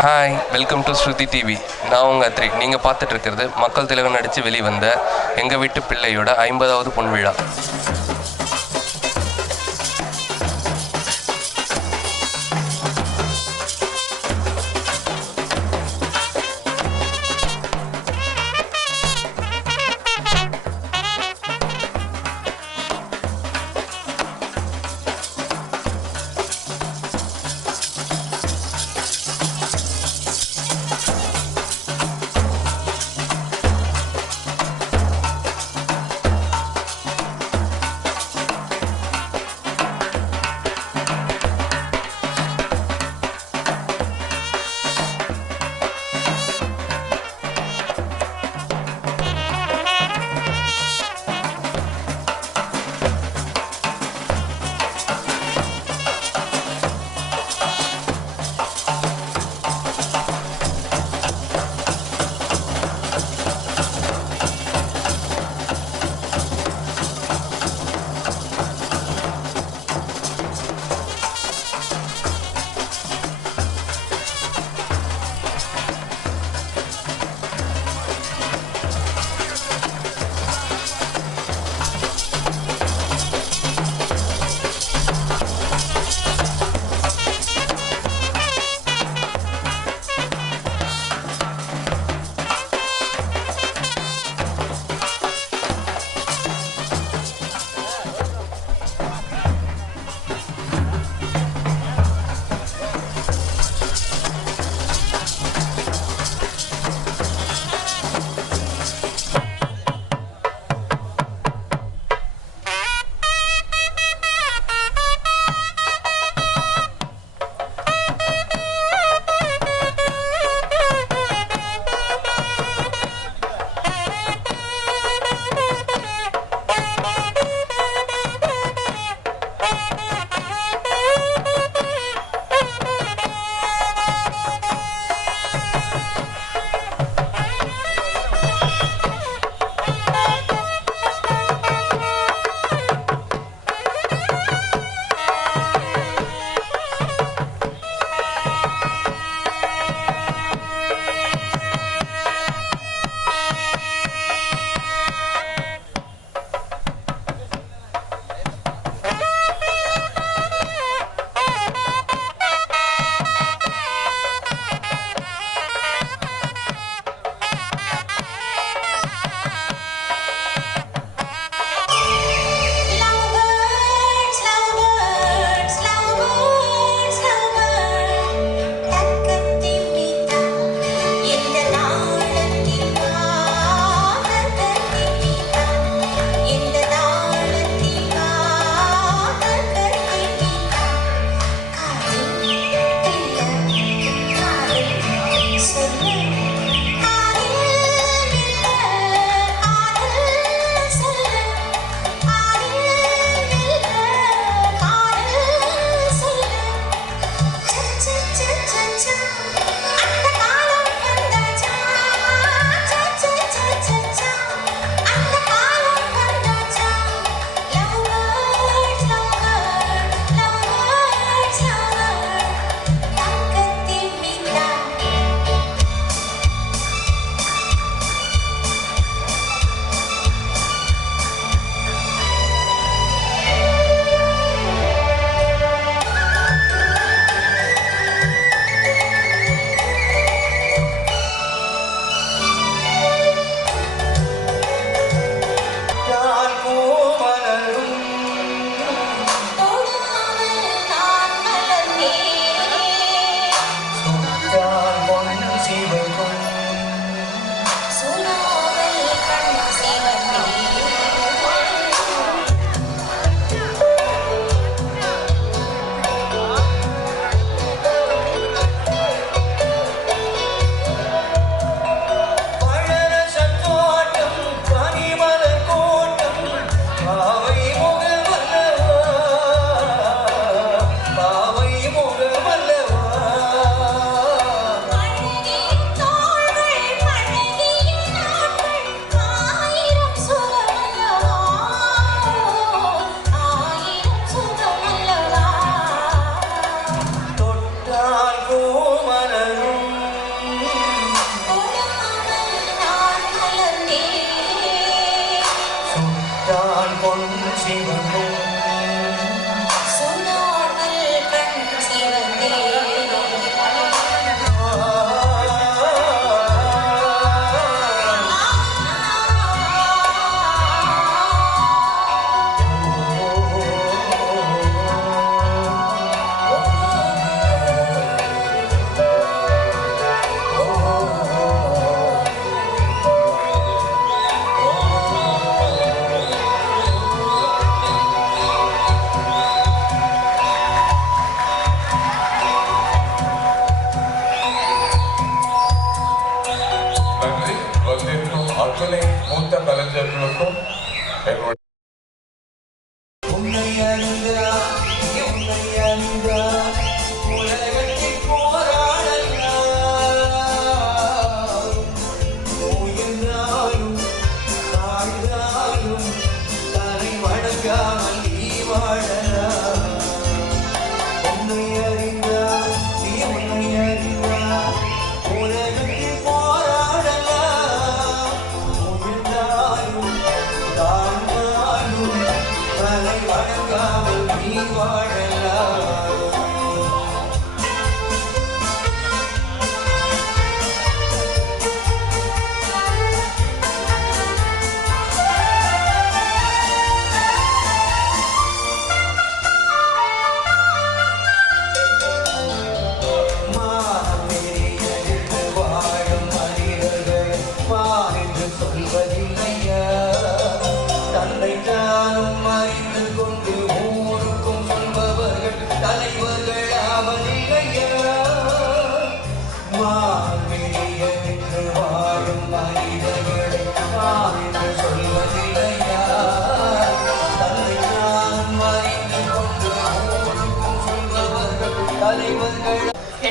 Hi welcome to Shruti TV நான் உங்கள் அத்ரிக். நீங்கள் பார்த்துட்டு இருக்கிறது மக்கள் திலகம் நடித்து வெளிவந்த எங்கள் வீட்டு பிள்ளையோட ஐம்பதாவது பொன் விழா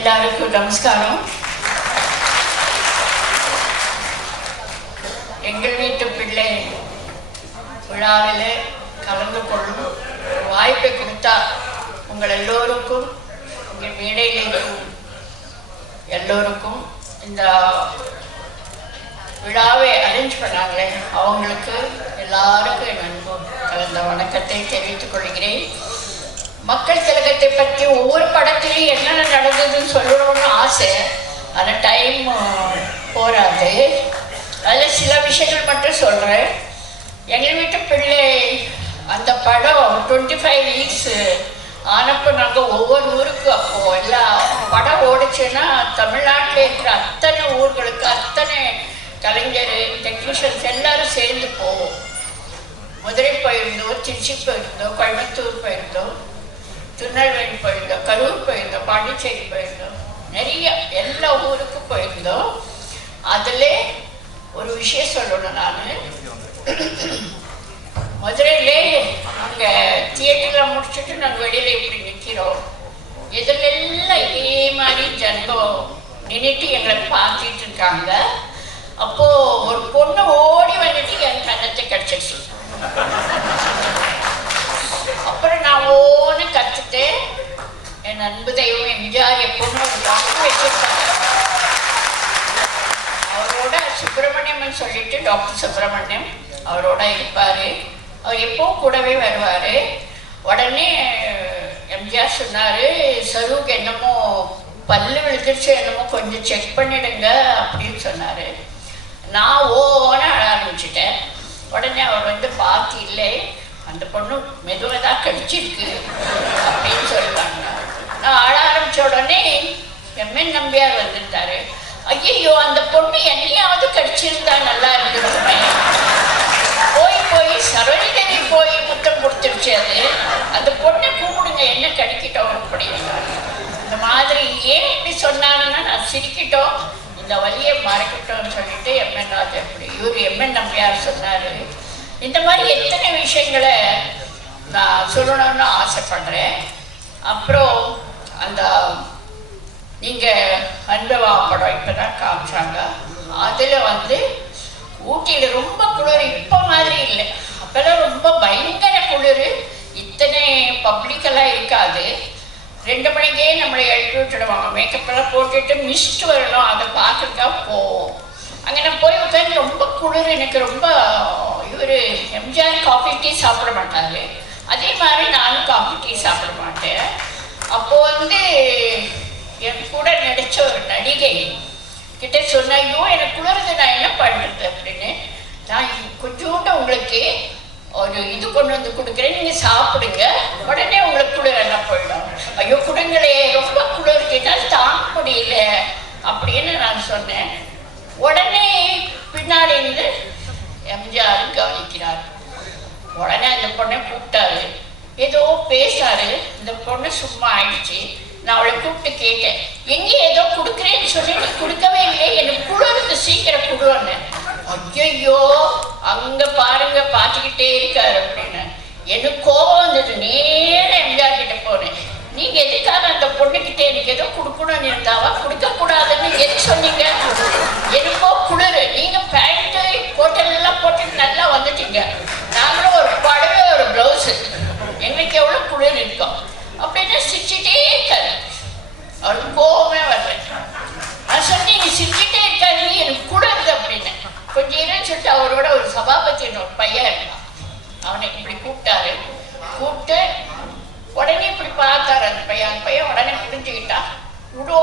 எல்லாருக்கும் நமஸ்காரம் எங்கள் வீட்டு பிள்ளை விழாவில் கலந்து கொள்ளும் வாய்ப்பை கொடுத்தா உங்கள் எல்லோருக்கும் உங்கள் மேடையில் இருக்கும் எல்லோருக்கும் இந்த விழாவை அரேஞ்ச் பண்ணாங்களே அவங்களுக்கு எல்லாருக்கும் என் அன்பு கலந்த வணக்கத்தை தெரிவித்துக் கொள்கிறேன் மக்கள் திலகத்தை பற்றி ஒவ்வொரு படத்திலையும் என்னென்ன நடந்ததுன்னு சொல்லணும்னு ஆசை. ஆனால் டைம் போராது அதில் சில விஷயங்கள் மட்டும் சொல்கிறேன் எங்கள் வீட்டு பிள்ளை அந்த படம் டுவெண்ட்டி ஃபைவ் வீக்ஸ் ஆனப்போ நாங்கள் ஒவ்வொரு ஊருக்கு அப்போது எல்லா படம் ஓடிச்சுன்னா தமிழ்நாட்டில் இருக்கிற அத்தனை ஊர்களுக்கு அத்தனை கலைஞர் டெக்னீஷியன்ஸ் எல்லாரும் சேர்ந்து போவோம். மதுரை போயிருந்தோம் திருச்சி போயிருந்தோம் கோயம்புத்தூர் போயிருந்தோம். திருநெல்வேலி போயிருந்தோம் கரூர் போயிருந்தோம் பாண்டிச்சேரி போயிருந்தோம். நிறைய எல்லா ஊருக்கும் போயிருந்தோம். அதில் ஒரு விஷயம் சொல்லணும் நான். மதுரையிலே நாங்கள் தியேட்டரில் முடிச்சுட்டு நாங்கள் வெளியில் இப்படி நிற்கிறோம் எதிலெல்லாம் இதே மாதிரி ஜனங்க நின்றுட்டு எங்களை பார்த்துட்டு இருக்காங்க. அப்போது ஒரு பொண்ணு ஓடி வந்துட்டு என் கண்ணத்தை கிடச்சிருச்சு. கற்றுட்டு என் அன்பு தெய்வம் எம்ஜிஆர் எப்பவுமே ஒரு டாக்டர் வச்சிருக்காங்க அவரோட சுப்பிரமணியம்னு சொல்லிட்டு டாக்டர் சுப்பிரமணியம் அவரோட இருப்பார். அவர் எப்பவும் கூடவே வருவார். உடனே எம்ஜிஆர் சொன்னார் சருக்கு என்னமோ பல்லு விழுந்துருச்சு என்னமோ கொஞ்சம் செக் பண்ணிடுங்க அப்படின்னு சொன்னார். நான் ஓன அழ ஆரம்பிச்சிட்டேன். உடனே அவர் வந்து பார்த்து இல்லை அந்த பொண்ணு மெதுவாக தான் கடிச்சிருக்கு. அப்படின்னு சொல்லுவாங்க நான் ஆட ஆரம்பிச்ச உடனே எம்என் நம்பியார் வந்திருந்தாரு ஐயோ அந்த பொண்ணு என்னையாவது கடிச்சிருந்தா நல்லா இருந்திருக்குமே. போய் போய் சரோஜினி போய் முத்தம் கொடுத்துருச்சு அது. அந்த பொண்ணை கூப்பிடுங்க என்ன கடிக்கிட்டோம் அப்படின்னு. இந்த மாதிரி ஏன் இப்படி சொன்னாங்கன்னா நான் சிரிக்கிட்டோம் இந்த வழியை மறைக்கிட்டோம்னு சொல்லிட்டு எம்என் ராஜா இப்படி இவர் எம்என் நம்பியார் சொன்னார். இந்த மாதிரி எத்தனை விஷயங்களை நான் சொல்லணும்னு ஆசைப்படுறேன். அப்புறம் அந்த நீங்கள் அன்பவா படம் இப்போ தான் காமிச்சாங்க. அதில் வந்து ஊட்டியில் ரொம்ப குளிர் இப்போ மாதிரி இல்லை. அப்போல்லாம் ரொம்ப பயங்கர குளிர். இத்தனை பப்ளிக்கெல்லாம் இருக்காது. ரெண்டு மணிக்கே நம்மளை எழுப்பி விட்டுடுவாங்க. மேக்கப்பெல்லாம் போட்டுட்டு மிஸ்ட் வரணும். அதை பார்க்கறதுக்காக போவோம். அங்கே நான் போய் உட்காந்து ரொம்ப குளிர். எனக்கு ரொம்ப ஒரு எம்ஜிஆர் காஃபி டீ சாப்பிட மாட்டாங்க அதே மாதிரி நானும் காஃபி டீ சாப்பிட மாட்டேன். அப்போது வந்து என் கூட நடித்த ஒரு நடிகை கிட்ட சொன்னையோ ஐயோ எனக்கு குளிர்ந்து நான் என்ன பண்ணுறது அப்படின்னு. நான் கொஞ்சோண்டு உங்களுக்கு ஒரு இது கொண்டு வந்து கொடுக்குறேன். நீங்கள் சாப்பிடுங்க. உடனே உங்களுக்கு குளிர் என்ன போயிடும். ஐயோ குடுங்களே ரொம்ப குளிர்க்குன்னா தாங்க முடியல அப்படின்னு நான் சொன்னேன். உடனே பின்னாடி இருந்து எம்ஜிஆரும் கவனிக்கிறார். உடனே அந்த பொண்ணை கூப்பிட்டாரு. ஏதோ பேசாரு. இந்த பொண்ணு சும்மா ஆயிடுச்சு. நான் அவளை கூப்பிட்டு கேட்டேன். எங்கே ஏதோ கொடுக்குறேன்னு சொல்லி நீ கொடுக்கவே இல்லை எனக்கு குளிருக்கு சீக்கிரம் கொடுன்னு. ஐயோ அங்க பாருங்க பார்த்துக்கிட்டே இருக்காரு அப்படின்னு. எனக்கு கோபம் வந்தது. நேரம் எம்ஜிஆர் கிட்ட போனேன். நீங்க எதுக்காக அந்த பொண்ணுக்கிட்ட எனக்கு ஏதோ கொடுக்கணும்னு இருந்தாவா? கொடுக்க கூடாதுன்னு எது சொன்னீங்க? எனக்கோ குளிர். நீங்க பேண்ட்டு கோட்டல் எல்லாம் போட்டு நல்லா வந்துட்டீங்க. நாங்களும் ஒரு படவே ஒரு பிளவுஸ் எங்களுக்கு எவ்வளவு குளிர் இருக்கும். அப்படின்னு சிரிச்சுட்டே இருக்காரு. அவருக்கு கோபமே வரல. என் பையன் உடனே புரிஞ்சுக்கிட்டான் இவ்வளோ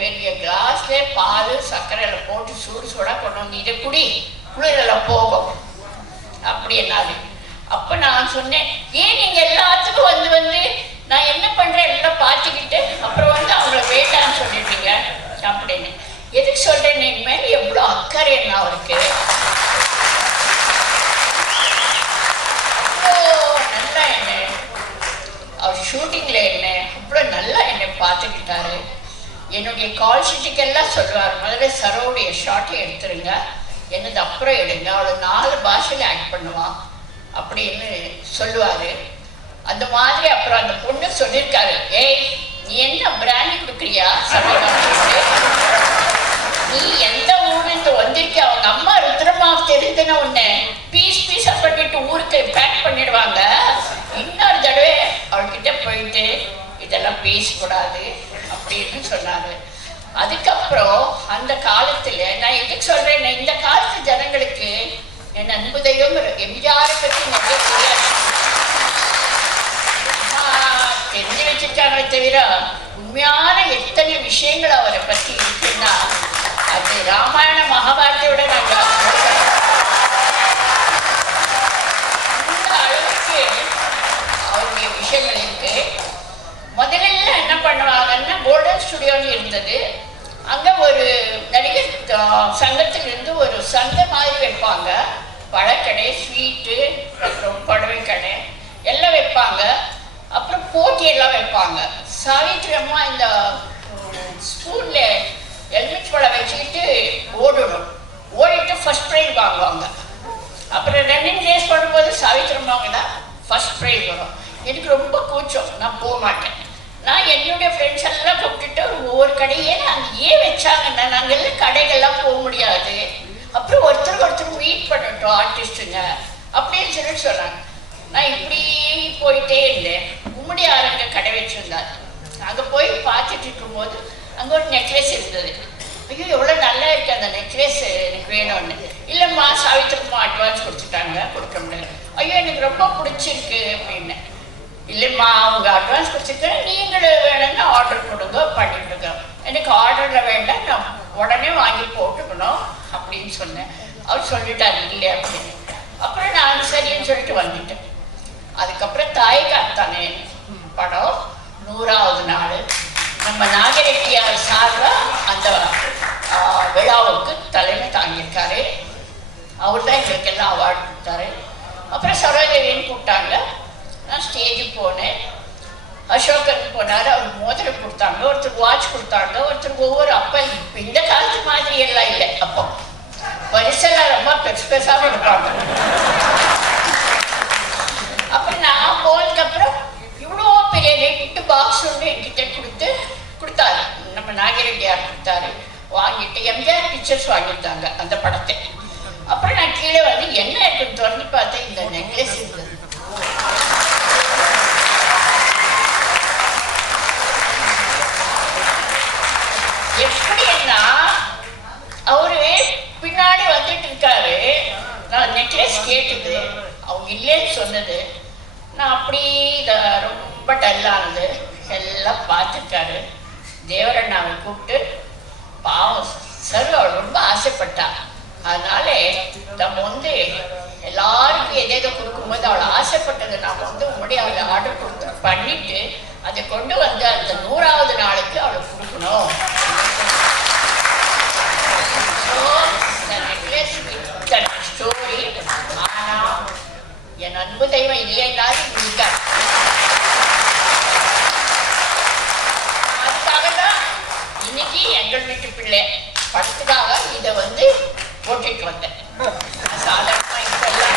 பெரிய கிளாஸ்ல பால் சர்க்கரையில் போட்டு சூடு சூடாக கொண்டு வந்து இதை குடி குளிரில் போகும். அப்படின்னாரு அப்போ நான் சொன்னேன் ஏன் நீங்கள் எல்லாத்துக்கும் வந்து வந்து நான் என்ன பண்ணுறேன் எல்லாம் பார்த்துக்கிட்டு அப்புறம் வந்து அவங்கள வேண்டாம்னு சொல்லிட்டீங்க அப்படின்னு. எதுக்கு சொல்கிறேன் என் மேலே எவ்வளோ அக்கறை என்ன அவருக்கு? நல்லா என்ன? அவர் ஷூட்டிங்கில் என்ன? நல்லா என்னை பார்த்துக்கிட்டாரு. என்னுடைய கால் ஷீட்டுக்கெல்லாம் சொல்லுவார் முதல்ல சரோடைய ஷார்ட்டை எடுத்துருங்க. என்னது அப்புறம் எடுங்க. அவளை நாலு பாஷையில் ஆக்ட் பண்ணுவான். அப்படின்னு சொல்லுவார். அந்த மாதிரி அப்புறம் அந்த பொண்ணு சொல்லியிருக்காரு ஏய் நீ என்ன பிராண்டி கொடுக்குறியா? நீ எந்த ஊருக்கு வந்திருக்க அவங்க அம்மா ருத்ரமா தெரிந்துன உன்னை பீஸ் பீஸாக பண்ணிட்டு ஊருக்கு பேக் பண்ணிடுவாங்க. இன்னொரு தடவை அவள்கிட்ட போயிட்டு இதெல்லாம் பேசக்கூடாது அப்படின்னு சொன்னாரு. அதுக்கப்புறம் அந்த காலத்துல நான் எதுக்கு சொல்றேன்? இந்த காலத்து ஜனங்களுக்கு என் அன்புதையும் எம்ஜிஆரை பற்றி நிறைய தெரியாது. தெரிஞ்சு வச்சிருக்காங்களே தவிர உண்மையான எத்தனை விஷயங்கள் அவரை பற்றி இருக்குன்னா அது ராமாயண மகாபாரத்தையோட நாங்கள் அளவுக்கு அவருடைய விஷயங்கள் இருக்கு. முதல்ல என்ன பண்ணுவாங்கன்னா கோல்டன் ஸ்டுடியோன்னு இருந்தது. அங்கே ஒரு நடிகர் சங்கத்திலிருந்து ஒரு சந்தை மாதிரி வைப்பாங்க. பழக்கடை ஸ்வீட்டு அப்புறம் புடவை கடை எல்லாம் வைப்பாங்க. அப்புறம் போட்டியெல்லாம் வைப்பாங்க. சாவித்திரி அம்மா இந்த ஸ்கூலில் எலுமிச்சு பழம் வச்சுக்கிட்டு ஓடணும். ஓடிட்டு ஃபர்ஸ்ட் ப்ரைஸ் வாங்குவாங்க. அப்புறம் ரன்னிங் ரேஸ் பண்ணும்போது சாவித்திரி அம்மாவுக்கு தான் ஃபர்ஸ்ட் ப்ரைஸ் வரும். எனக்கு ரொம்ப கூச்சம். நான் போக மாட்டேன். நான் என்னுடைய ஃப்ரெண்ட்ஸ் எல்லாம் கூப்பிட்டுட்டு ஒவ்வொரு கடையே அங்கேயே வச்சாங்கன்னா நாங்கள் எல்லாம் கடைகள்லாம் போக முடியாது. அப்புறம் ஒருத்தர் ஒருத்தர் மீட் பண்ணட்டும் ஆர்டிஸ்ட்டுங்க அப்படின்னு சொல்லிட்டு சொன்னாங்க. நான் இப்படி போயிட்டே இருந்தேன் உம்முடி ஆரங்க கடை வச்சுருந்தாரு அங்கே போய் பார்த்துட்டு இருக்கும்போது அங்கே ஒரு நெக்லஸ் இருந்தது. ஐயோ எவ்வளோ நல்லா இருக்கு அந்த நெக்லஸ் எனக்கு வேணும்னு. இல்லைம்மா சாவித்திரமா அட்வான்ஸ் கொடுத்துட்டாங்க. கொடுக்க முடியல. ஐயோ எனக்கு ரொம்ப பிடிச்சிருக்கு அப்படின்னு. இல்லைம்மா அவங்க அட்வான்ஸ் கொடுத்துருக்கேன் நீங்கள் வேணும்னா ஆர்டர் கொடுங்க பண்ணிவிடுங்க எனக்கு ஆர்டரில் வேண்டாம் நான் உடனே வாங்கி போட்டுக்கணும் அப்படின்னு சொன்னேன். அவர் சொல்லிட்டார் இல்லை அப்படின்னு. அப்புறம் நான் சரின்னு சொல்லிட்டு வந்துட்டேன். அதுக்கப்புறம் தாய் காத்தானே படம் நூறாவது நாள். நம்ம நாகரெட்டியார் சார்பாக அந்த விழாவுக்கு தலைமை தாங்கியிருக்காரு. அவர் தான் எங்களுக்கெல்லாம் அவார்டு கொடுத்தாரு. அப்புறம் சரோஜதேவின்னு கூப்பிட்டாங்க. நான் ஸ்டேஜுக்கு போனேன். அசோகன் போனார் அவர் மோதிரம் கொடுத்தாங்க ஒருத்தர் வாட்ச் கொடுத்தாங்க ஒருத்தர் ஒவ்வொரு அப்போ இப்போ இந்த காலத்து மாதிரி எல்லாம் இல்லை. அப்போ பரிசெல்லாம் ரொம்ப பெருசு பெருசாக இருப்பாங்க. அப்புறம் நான் போனதுக்கப்புறம் இவ்வளோ பெரிய ரெண்டு பாக்ஸ் ஒன்று என்கிட்ட கொடுத்து கொடுத்தாரு. நம்ம நாகரெட்டியார் கொடுத்தாரு. வாங்கிட்டு எம்ஜிஆர் பிக்சர்ஸ் வாங்கியிருந்தாங்க அந்த படத்தை. அப்புறம் நான் கீழே வந்து என்ன இருக்குன்னு திறந்து பார்த்தேன். இந்த நெக்லஸ் இருந்தது அவரே பின்னாடி வந்துட்டு இருக்காரு. நான் நெக்லஸ் கேட்டது. அவங்க இல்லைன்னு சொன்னது. நான் அப்படி இதை ரொம்ப டல்லானது எல்லாம் பார்த்துருக்காரு தேவரண்ணாவை கூப்பிட்டு பாவம் சார் அவள் ரொம்ப ஆசைப்பட்டா அதனால நம்ம வந்து எல்லாருக்கும் எதை எதை கொடுக்கும்போது அவள் ஆசைப்பட்டது நம்ம வந்து உங்களுடைய அவளை ஆர்டர் கொடுத்து பண்ணிட்டு அதை கொண்டு வந்து அந்த நூறாவது நாளுக்கு அவளுக்கு கொடுக்கணும். என் அன்பு தெய்வம் இல்லைன்னாலும் இருக்கார் அதுக்காக தான் இன்னைக்கு எங்கள் வீட்டு பிள்ளை படத்துக்காக இதை வந்து போட்டுட்டு வந்தேன் சாதாரணமாக இதெல்லாம்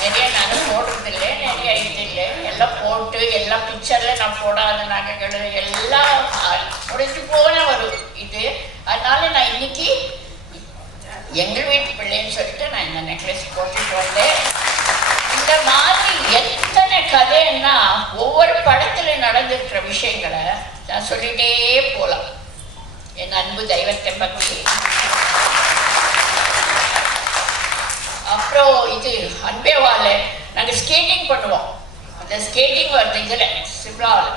நிறைய நான் போடுறதில்லை நிறைய இது இல்லை எல்லாம் போட்டு எல்லா பிக்சரில் நான் போடாத நகைகள் எல்லாம் அஹ், முடிஞ்சு போன ஒரு இது. அதனால நான் இன்னைக்கு எங்கள் வீட்டு பிள்ளைன்னு சொல்லிட்டு நான் இந்த நெக்லஸ் போட்டுட்டு வந்தேன் இந்த மாதிரி எத்தனை கதைன்னா ஒவ்வொரு படத்தில் நடந்திருக்கிற விஷயங்களை நான் சொல்லிட்டே போகலாம் என் அன்பு தெய்வத்தை பற்றி அப்புறம் இது அன்பேவால நாங்கள் ஸ்கேட்டிங் பண்ணுவோம். அந்த ஸ்கேட்டிங் வருது இதில் சிம்லாவில்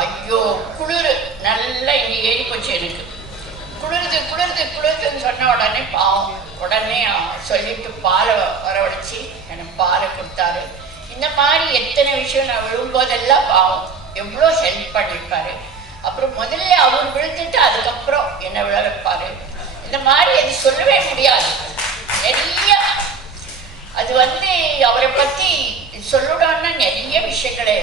ஐயோ குளிர். நல்லா இங்கே ஏறி போச்சு எனக்கு. குளிருது குளிருது குளிருதுன்னு சொன்ன உடனே பாவம். உடனே சொல்லிட்டு பாலை வரவழைச்சி எனக்கு பாலை கொடுத்தாரு. இந்த மாதிரி எத்தனை விஷயம் நான் விழும்போதெல்லாம் பாவம். எவ்வளோ ஹெல்ப் பண்ணியிருப்பாரு. அப்புறம் முதல்ல அவர் விழுந்துட்டு அதுக்கப்புறம் என்னை விழ வைப்பாரு. இந்த மாதிரி அது சொல்லவே முடியாது. நிறைய அது வந்து அவரை பற்றி சொல்லணும்னா நிறைய விஷயங்களை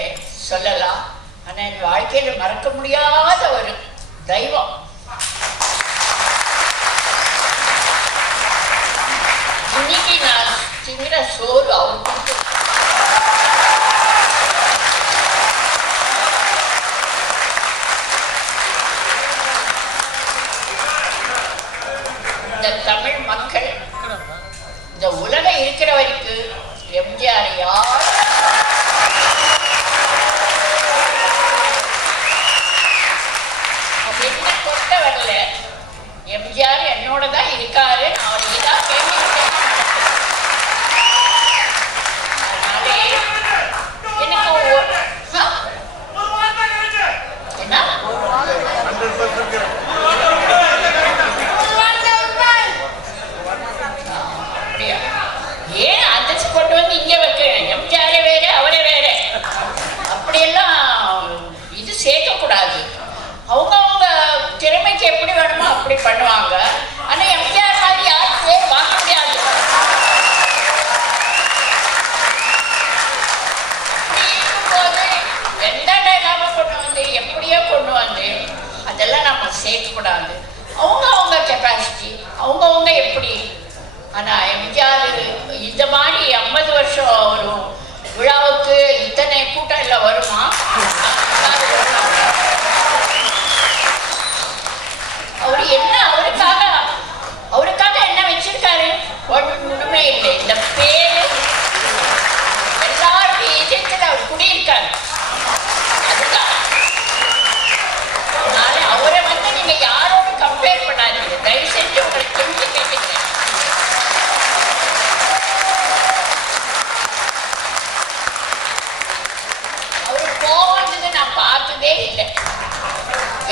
சொல்லலாம். ஆனால் என் வாழ்க்கையில் மறக்க முடியாத ஒரு தெய்வம் இன்னைக்கு நான் திங்கிற சோறு அவர் இந்த தமிழ் மக்கள் இந்த உலகம் இருக்கிற வரைக்கும் எம்ஜிஆர் யார் என்ன கொட்ட வரல எம்ஜிஆர் என்னோட தான் இருக்காரு நான் அவர் இதான் வேண்டிக்கிட்டேன் அதனாலே எனக்கு ஒரு- ஆ? என்ன அப்படியா ஏன் அந்தச்சு கொண்டு வந்து இங்க வைக்கிறேன் எம்ஜிஆரே வேற அவரே வேற அப்படியெல்லாம் இது சேர்க்கக்கூடாது அவங்க அவங்க திறமைக்கு எப்படி வேணுமோ அப்படி பண்ணுவாங்க ஆனா எம்ஜிஆர் மாதிரி யாரும் பேர் வாங்க முடியாது அப்படி இருக்கும்போது எந்த டைலாம கொண்டு வந்து எப்படியோ கொண்டு வந்து யாரும் சேர்க்கக்கூடாது. அவங்க அவங்க கெப்பாசிட்டி அவங்கவுங்க எப்படி? ஆனால் எம்ஜிஆர் இந்த மாதிரி ஐம்பது வருஷம் ஒரு விழாவுக்கு இத்தனை கூட்டம் இல்லை வருமா? அவர் என்ன அவருக்காக அவருக்காக என்ன வச்சிருக்காரு? ஒண்ணுமே இல்லை. இந்த பேரு எல்லாருடைய இதயத்தில் அவர் குடியிருக்காரு. அதுதான் அதனால அவரை வந்து நீங்க யாரோட கம்பேர் தயவு செஞ்சு உங்களுக்கு கெஞ்சி கேட்டுக்கிறேன் அவர் கோவம்ன்றது நான் பார்த்ததே இல்லை.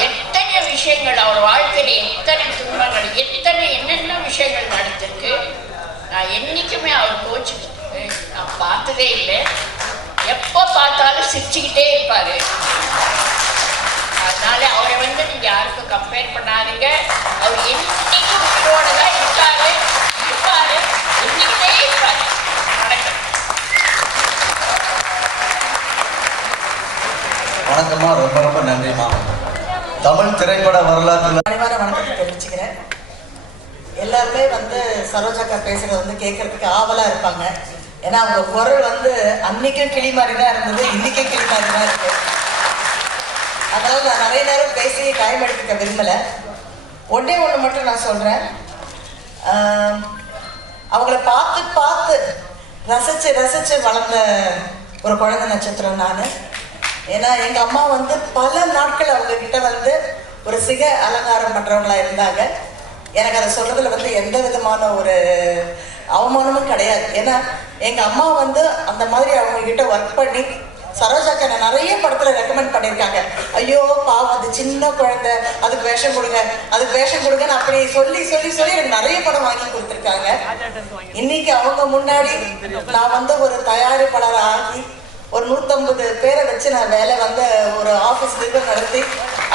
எத்தனை விஷயங்கள் அவர் வாழ்க்கையில் எத்தனை துன்பங்கள் எத்தனை என்னென்ன விஷயங்கள் நடந்திருக்கு நான் என்னைக்குமே அவர் கோச்சு நான் பார்த்ததே இல்லை. எப்போ பார்த்தாலும் சிரிச்சுக்கிட்டே இருப்பாரு. அதனால அவரை வந்து நீங்க யாருக்கும் கம்பேர் பண்ணாதீங்க. அவர் என்னைக்கும் உயிரோட தான் இருக்காரு. இருப்பாரு. இருந்துக்கிட்டே இருப்பாரு. வணக்கம். வணக்கம்மா. ரொம்ப ரொம்ப நன்றிம்மா. தமிழ் திரைப்பட வரலாற்றுல பணிவான வணக்கத்தை தெரிவிச்சுக்கிறேன். எல்லாருமே வந்து சரோஜாக்கா பேசுறது வந்து கேட்கறதுக்கு ஆவலா இருப்பாங்க. ஏன்னா அவங்க குரல் வந்து அன்னைக்கும் கிளி மாதிரி தான் இருந்தது இன்னைக்கும் கிளி மாதிரி தான் இருக்கு. அதனால நான் நிறைய நேரம் பேசி டைம் எடுத்துக்க விரும்பல. ஒன்றே ஒன்று மட்டும் நான் சொல்றேன். அவங்கள பார்த்து பார்த்து ரசிச்சு ரசிச்சு வளர்ந்த ஒரு குழந்தை நட்சத்திரம் நான். ஏன்னா எங்க அம்மா வந்து பல நாட்கள் அவங்க கிட்ட வந்து ஒரு சிக அலங்காரம் பண்றவங்களா இருந்தாங்க. எனக்கு அதை சொல்றதுல வந்து எந்த விதமான ஒரு அவமானமும் கிடையாது. ஏன்னா எங்க அம்மா வந்து அந்த மாதிரி அவங்க கிட்ட ஒர்க் பண்ணி சரோஜாக்கு நான் நிறைய படத்துல ரெக்கமெண்ட் பண்ணியிருக்காங்க. ஐயோ பாவம் அது சின்ன குழந்தை அதுக்கு வேஷம் கொடுங்க அதுக்கு வேஷம் கொடுங்கன்னு அப்படி சொல்லி சொல்லி சொல்லி எனக்கு நிறைய படம் வாங்கி கொடுத்துருக்காங்க. இன்னைக்கு அவங்க முன்னாடி நான் வந்து ஒரு தயாரிப்பாளர் ஆகி ஒரு நூத்தம்பது பேரை வச்சு நான் வேலை வந்து ஒரு ஆஃபீஸ் நிறுவனம் நடத்தி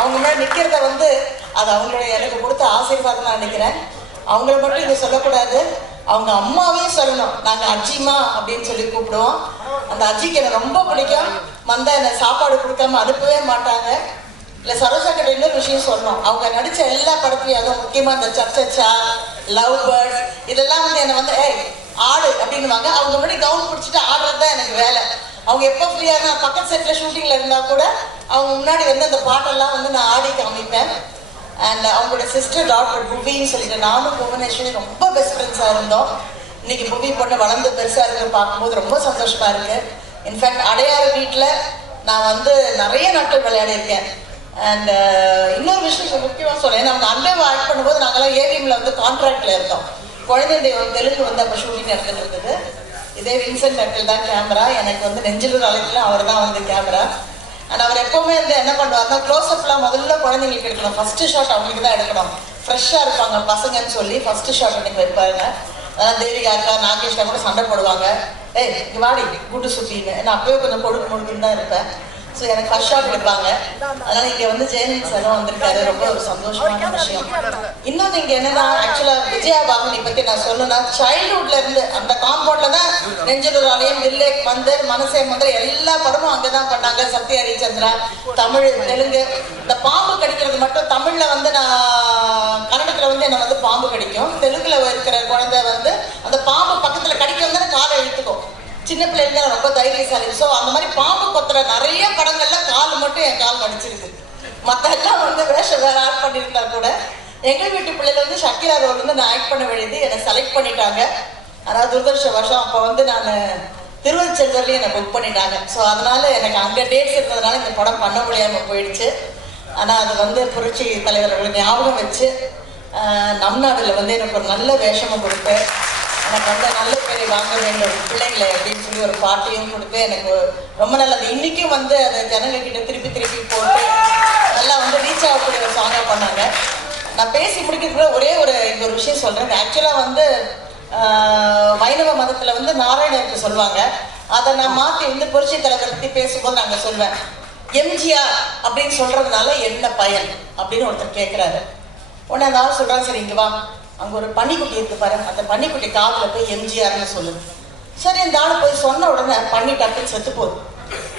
அவங்க மேலே நிற்கிறத வந்து அது அவங்களுடைய எனக்கு கொடுத்த ஆசீர்வாதம் நான் நினைக்கிறேன். அவங்கள மட்டும் இதை சொல்லக்கூடாது. அவங்க அம்மாவையும் சொல்லணும். நாங்கள் அஜிமா அப்படின்னு சொல்லி கூப்பிடுவோம். அந்த அஜிக்கு எனக்கு ரொம்ப பிடிக்கும். வந்தால் என்னை சாப்பாடு கொடுக்காம அனுப்பவே மாட்டாங்க. இல்லை சரோஜா கிட்ட இன்னொரு விஷயம் சொல்லணும். அவங்க நடிச்ச எல்லா படத்துலையும் அதுவும் முக்கியமாக இந்த சர்ச்சா லவ் பேர்ட்ஸ் இதெல்லாம் வந்து என்னை வந்து ஏய் ஆடு அப்படின்னுவாங்க. அவங்க முன்னாடி கவுன் பிடிச்சிட்டு ஆடுறது தான் எனக்கு வேலை. அவங்க எப்போ ஃப்ரீயாக பக்கத்து செட்டில் ஷூட்டிங்கில் இருந்தால் கூட அவங்க முன்னாடி வந்து அந்த பாட்டெல்லாம் வந்து நான் ஆடி காமிப்பேன். அண்ட் uh, அவங்களோட சிஸ்டர் டாக்டர் புவின்னு சொல்லிட்டு நானும் புவனேஸ்வரி ரொம்ப பெஸ்ட் ஃப்ரெண்ட்ஸாக இருந்தோம். இன்னைக்கு புவி பொண்ணு வளர்ந்து பெருசாக இருக்கிறத பார்க்கும்போது ரொம்ப சந்தோஷமா இருக்கு. இன்ஃபேக்ட் அடையாறு வீட்டில் நான் வந்து நிறைய நாட்கள் விளையாடிருக்கேன் அண்ட் uh, இன்னொரு விஷயம் முக்கியமாக சொல்றேன். அவங்க அன்பேவா ஆக்ட் பண்ணும்போது நாங்களாம் ஏவிஎம்ல வந்து கான்ட்ராக்ட்ல இருந்தோம். குழந்தை தெய்வம் தெலுங்கு வந்து அப்போ ஷூட்டிங் நடந்துட்டு இருந்தது. இதே வின்சென்ட் நட்டில் தான் கேமரா எனக்கு வந்து நெஞ்சிலூர் அழைக்கல அவர் தான் வந்து கேமரா அண்ட் அவர் எப்பவுமே வந்து என்ன பண்ணுவார்னா க்ளோஸ்அப்லாம் முதல்ல குழந்தைங்களுக்கு எடுக்கணும். ஃபர்ஸ்ட் ஷாட் அவங்களுக்கு தான் எடுக்கணும். ஃப்ரெஷ்ஷாக இருப்பாங்க பசங்கன்னு சொல்லி ஃபர்ஸ்ட் ஷாட் நீங்கள் வைப்பாருங்க. அதான் தேவிகா அக்கா நாகேஷ்கா கூட சண்டை போடுவாங்க. ஏய் வாடி குண்டு சுட்டின்னு நான் அப்பவே கொஞ்சம் கொடுக்கு முடுக்குன்னு தான் இருப்பேன். ஸோ எனக்கு ஃபர்ஸ்ட் ஷாட் எடுப்பாங்க அதனால இங்க வந்து ஜெயந்த் சாரும் வந்திருக்காரு. ரொம்ப ஒரு சந்தோஷமான விஷயம். இன்னொன்று இங்க என்னன்னா ஆக்சுவலா விஜயா பாகுனி பத்தி நான் சொல்லணும்னா சைல்ட்ஹுட்ல இருந்து அந்த காம்பவுண்ட்ல தான் நெஞ்சலூர் ஆலயம் வில்லேக் மந்தர் மனசே மந்தர் எல்லா படமும் அங்கதான் பண்ணாங்க. சத்ய ஹரிச்சந்திரா தமிழ் தெலுங்கு. இந்த பாம்பு கடிக்கிறது மட்டும் தமிழ்ல வந்து நான் கன்னடத்துல வந்து என்ன வந்து பாம்பு கடிக்கும். தெலுங்குல இருக்கிற குழந்தை வந்து அந்த பாம்பு பக்கத்துல கடிக்க வந்து காலை இழுத்துக்கும். சின்ன பிள்ளைங்க ரொம்ப தைரியசாலி ஸோ அந்த மாதிரி பாம்பு கொத்துற நிறைய படங்கள்ல கால் மட்டும் என் கால் கடிச்சிருக்கு மற்ற எல்லாம் வந்து வேஷம் வேற ஆட் பண்ணியிருந்தா கூட எங்கள் வீட்டு பிள்ளைல வந்து ஷக்கிலா ரோல் வந்து நான் ஆக்ட் பண்ண வேண்டியது. என்னை செலக்ட் பண்ணிட்டாங்க. ஆனால் துர்தர்ஷ வருஷம். அப்போ வந்து நான் திருவச்செல்வர்லேயும் என்னை புக் பண்ணிட்டாங்க. ஸோ அதனால எனக்கு அங்கே டேட்ஸ் இருந்ததுனால இந்த படம் பண்ண முடியாமல் போயிடுச்சு. ஆனால் அது வந்து புரட்சி தலைவர் ஞாபகம் வச்சு நம் நாடுல வந்து எனக்கு ஒரு நல்ல வேஷமும் கொடுத்து எனக்கு வந்து நல்ல பேரை வாங்க வேண்டும் பிள்ளைங்களை அப்படின்னு சொல்லி ஒரு பாட்டையும் கொடுத்து எனக்கு ரொம்ப நல்லது. இன்னைக்கும் வந்து அதை ஜனங்க கிட்ட திருப்பி திருப்பி போட்டு நல்லா வந்து ரீச் ஆகக்கூடிய ஒரு சாங்காக பண்ணாங்க. நான் பேசி முடிக்கிறதுக்குள்ள ஒரே ஒரு இங்க ஒரு விஷயம் சொல்றேன். ஆக்சுவலாக வந்து வைணவ மதத்துல வந்து நாராயணருக்கு சொல்லுவாங்க. அதை நான் மாத்தி வந்து புரட்சி தலைவர் பத்தி பேசும்போது நாங்க சொல்வேன். எம்ஜிஆர் அப்படின்னு சொல்றதுனால என்ன பயன் அப்படின்னு ஒருத்தர் கேட்கிறாரு உடனே அந்த ஆள் சொல்றாங்க சரி இங்க வா. அங்க ஒரு பன்னிக்குட்டி இருக்கு பாருங்க அந்த பன்னிக்குட்டி காதில் போய் எம்ஜிஆர்னு சொல்லுது. சரி இந்த ஆள் போய் சொன்ன உடனே பன்னி டக்குன்னு செத்து போகுது.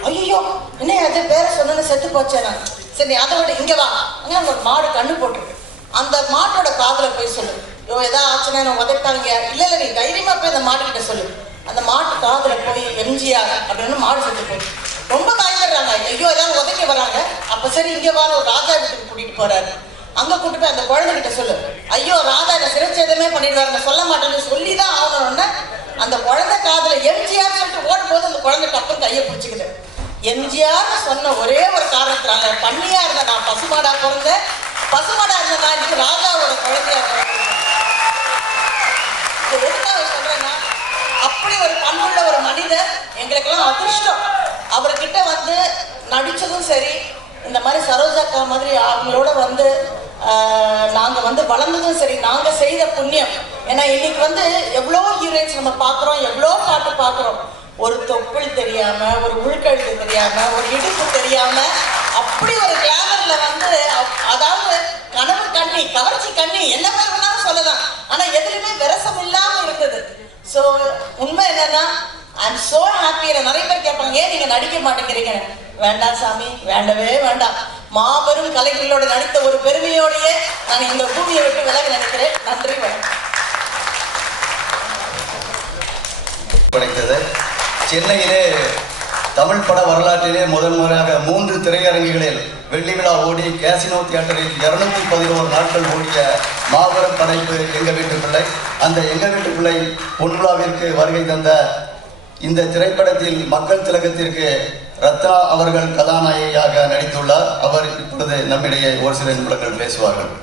ஐயோ என்ன அது பேரை சொன்னு செத்து போச்சே நான். சரி நீ அதை விட இங்க வா. அங்க அந்த ஒரு மாடு கண்ணு போட்டுருக்கு. அந்த மாட்டோட காதில் போய் சொல்லு ஐயோ ஏதாவது ஆச்சுன்னா நான் உதட்டாங்க இல்ல இல்ல நீ தைரியமா போய் அந்த மாட்டுக்கிட்ட சொல்லு. அந்த மாட்டு காதில் போய் எம்ஜிஆர் அப்படின்னு மாடு செத்து போகுது. ரொம்ப பயப்படுறாங்க ஐயோ ஏதாவது உதைக்க வராங்க. அப்ப சரி இங்க வா ஒரு ராஜா வீட்டுக்கு கூட்டிட்டு போறாரு. அங்க கூட்டு போய் அந்த குழந்தைகிட்ட சொல்லு. ஐயோ ராதா என்ன சிறச்சேதமே பண்ணிடுவாரு சொல்ல மாட்டேன்னு சொல்லி தான் ஆகணும்னு அந்த குழந்தை காதல எம்ஜிஆர் சொல்லிட்டு ஓடும் போது அந்த குழந்தை டப்புன்னு கையை பிடிச்சிக்குது. எம்ஜிஆர் சொன்ன ஒரே ஒரு காரணத்தினால பண்ணியா இருந்த நான் பசுமாடா பிறந்தேன் பசுமாடா இருந்த நான் ராதாவோட ராஜாவோட குழந்தையா எதுக்காக சொல்றேன்னா அப்படி ஒரு பண்புள்ள ஒரு மனிதர் எங்களுக்கெல்லாம் அதிர்ஷ்டம். அவர்கிட்ட வந்து நடிச்சதும் சரி இந்த மாதிரி சரோஜாக்கா மாதிரி அவங்களோட வந்து நாங்கள் வந்து வளர்ந்ததும் சரி நாங்கள் செய்த புண்ணியம். ஏன்னா இன்னைக்கு வந்து எவ்வளோ ஹீரோயின்ஸ் நம்ம பார்க்குறோம் எவ்வளோ பாட்டு பார்க்குறோம். ஒரு தொப்புள் தெரியாம ஒரு உள்கழுத்து தெரியாம ஒரு இடுப்பு தெரியாம அப்படி ஒரு கிளாமர்ல வந்து அதாவது கனவு கண்ணி கவர்ச்சி கண்ணி என்ன பேர் வேணாலும் சொல்லலாம். ஆனா எதுலையுமே விரசம் இல்லாம இருக்குது. ஸோ உண்மை என்னன்னா ஐம் சோ ஹாப்பி நிறைய பேர் கேட்பாங்க ஏன் நீங்க நடிக்க மாட்டேங்கிறீங்க? வேண்டாம் சாமி வேண்டவே வேண்டாம். மாபெரும் கலைஞர்களோடு நடித்த ஒரு பெருமையோடையே நான் இந்த பூமியை விட்டு விலக நினைக்கிறேன் நன்றி வணக்கம். படைத்தது சென்னையிலே தமிழ் பட வரலாற்றிலே முதன் முறையாக மூன்று திரையரங்குகளில் வெள்ளி விழா ஓடி கேசினோ தியேட்டரில் இருநூத்தி பதினோரு நாட்கள் ஓடிய மாபெரும் படைப்பு எங்க வீட்டு பிள்ளை. அந்த எங்க வீட்டு பிள்ளை பொன்விழாவிற்கு வருகை தந்த இந்த திரைப்படத்தில் மக்கள் திலகத்திற்கு ரத்னா அவர்கள் கதாநாயகியாக நடித்துள்ளார். அவர் இப்பொழுது நம்மிடையே ஒரு சில நிமிடங்கள் பேசுவார்கள்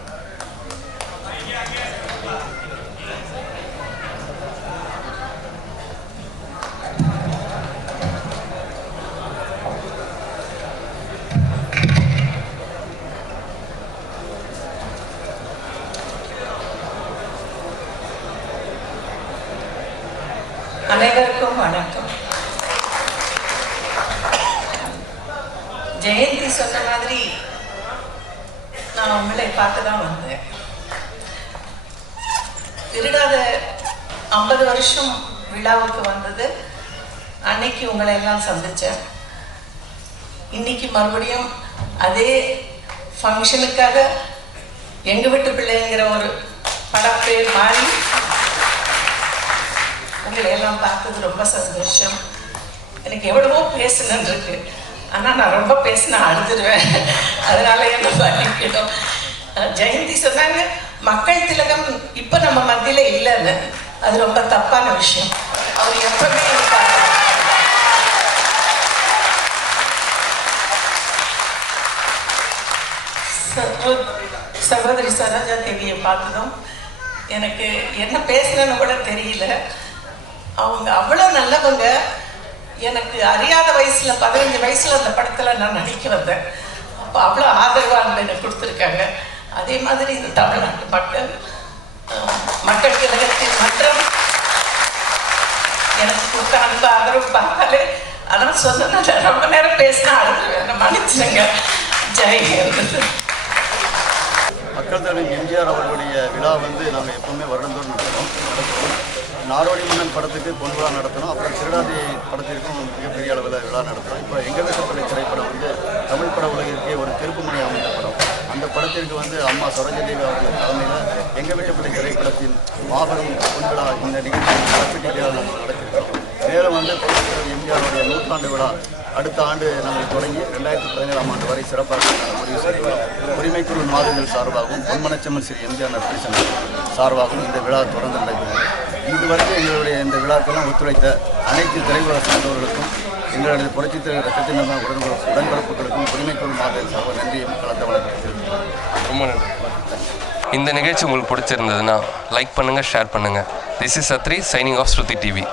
அனைவருக்கும் வணக்கம் ஜெயந்தி சொன்ன மாதிரி நான் உங்களை பார்க்க தான் வந்தேன் திருடாத ஐம்பது வருஷம் விழாவுக்கு வந்தது அன்னைக்கு உங்களை எல்லாம் சந்திச்சேன் இன்னைக்கு மறுபடியும் அதே ஃபங்க்ஷனுக்காக எங்க வீட்டு பிள்ளைங்கிற ஒரு படப்பேர் மாறி உங்களை எல்லாம் பார்த்தது ரொம்ப சந்தோஷம். எனக்கு எவ்வளவோ பேசணுன்னு இருக்கு. ஆனால் நான் ரொம்ப பேசினா அழுதுருவேன். அதனால என்ன பண்ணிக்கிட்டோம்? ஜெயந்தி சொன்னாங்க மக்கள் திலகம் இப்போ நம்ம மத்தியில இல்லைன்னு. அது ரொம்ப தப்பான விஷயம். அவர் எப்பவுமே இருப்பாங்க சகோதரி சரோஜா தேவியை பார்த்ததும் எனக்கு என்ன பேசுறேன்னு கூட தெரியல. அவங்க அவ்வளோ நல்லவங்க. எனக்கு அறியாத வயசில் பதினஞ்சு வயசில் அந்த படத்தில் நான் நடிக்க வந்தேன். அப்போ அவ்வளோ ஆதரவாக எனக்கு கொடுத்துருக்காங்க. அதே மாதிரி இந்த தமிழ்நாட்டு மக்கள் மக்கள் கழகத்தின் மற்றும் எனக்கு கொடுத்த அன்பு ஆதரவு பார்த்தாலே அதான் சொன்னேன் ரொம்ப நேரம் பேசினா அழுதுவேன் மன்னிச்சுங்க ஜெயஹிந்த் மக்கள் தலைவர் எம்ஜிஆர் அவர்களுடைய விழா வந்து நாங்கள் எப்பவுமே வருடந்தோறும் நடத்துகிறோம் நாடோடி மன்னன் படத்துக்கு பொன் விழா நடத்தணும். அப்புறம் திருடாதி படத்திற்கும் மிகப்பெரிய அளவில் விழா நடத்துகிறோம் இப்போ எங்கள் வீட்டு திரைப்படம் வந்து தமிழ் பட உலகிற்கே ஒரு திருப்புமுனை அமைந்த படம். அந்த படத்திற்கு வந்து அம்மா சரோஜதேவி அவர்கள் தலைமையில் எங்கள் வீட்டு திரைப்படத்தின் மாபெரும் பொன் விழா இந்த நிகழ்ச்சியில் நடத்திருக்கிறோம். மேலும் வந்து எம்ஜிஆருடைய நூற்றாண்டு விழா அடுத்த ஆண்டு நாங்கள் தொடங்கி ரெண்டாயிரத்தி பதினேழாம் ஆண்டு வரை சிறப்பாக நாங்கள் முடிவு செய்துள்ளோம். உரிமைக்குழு மாதங்கள் சார்பாகவும் பொன்மனச்சம்மன் ஸ்ரீ எம்ஜிஆர் நட்பேசன் சார்பாகவும் இந்த விழா தொடர்ந்து நடைபெறும் இதுவரைக்கும் எங்களுடைய இந்த விழாக்கெல்லாம் ஒத்துழைத்த அனைத்து திரைப்பட சார்ந்தவர்களுக்கும் எங்களுடைய புரட்சி தலைவர் ரத்தத்தின் உடன் உடன்பிறப்புகளுக்கும் உரிமைக்குழு மாதிரிகள் சார்பாக நன்றியும் கலந்த வணக்கம் ரொம்ப நன்றி. இந்த நிகழ்ச்சி உங்களுக்கு பிடிச்சிருந்ததுன்னா லைக் பண்ணுங்கள் ஷேர் பண்ணுங்கள் this is Sathri signing off Shruti TV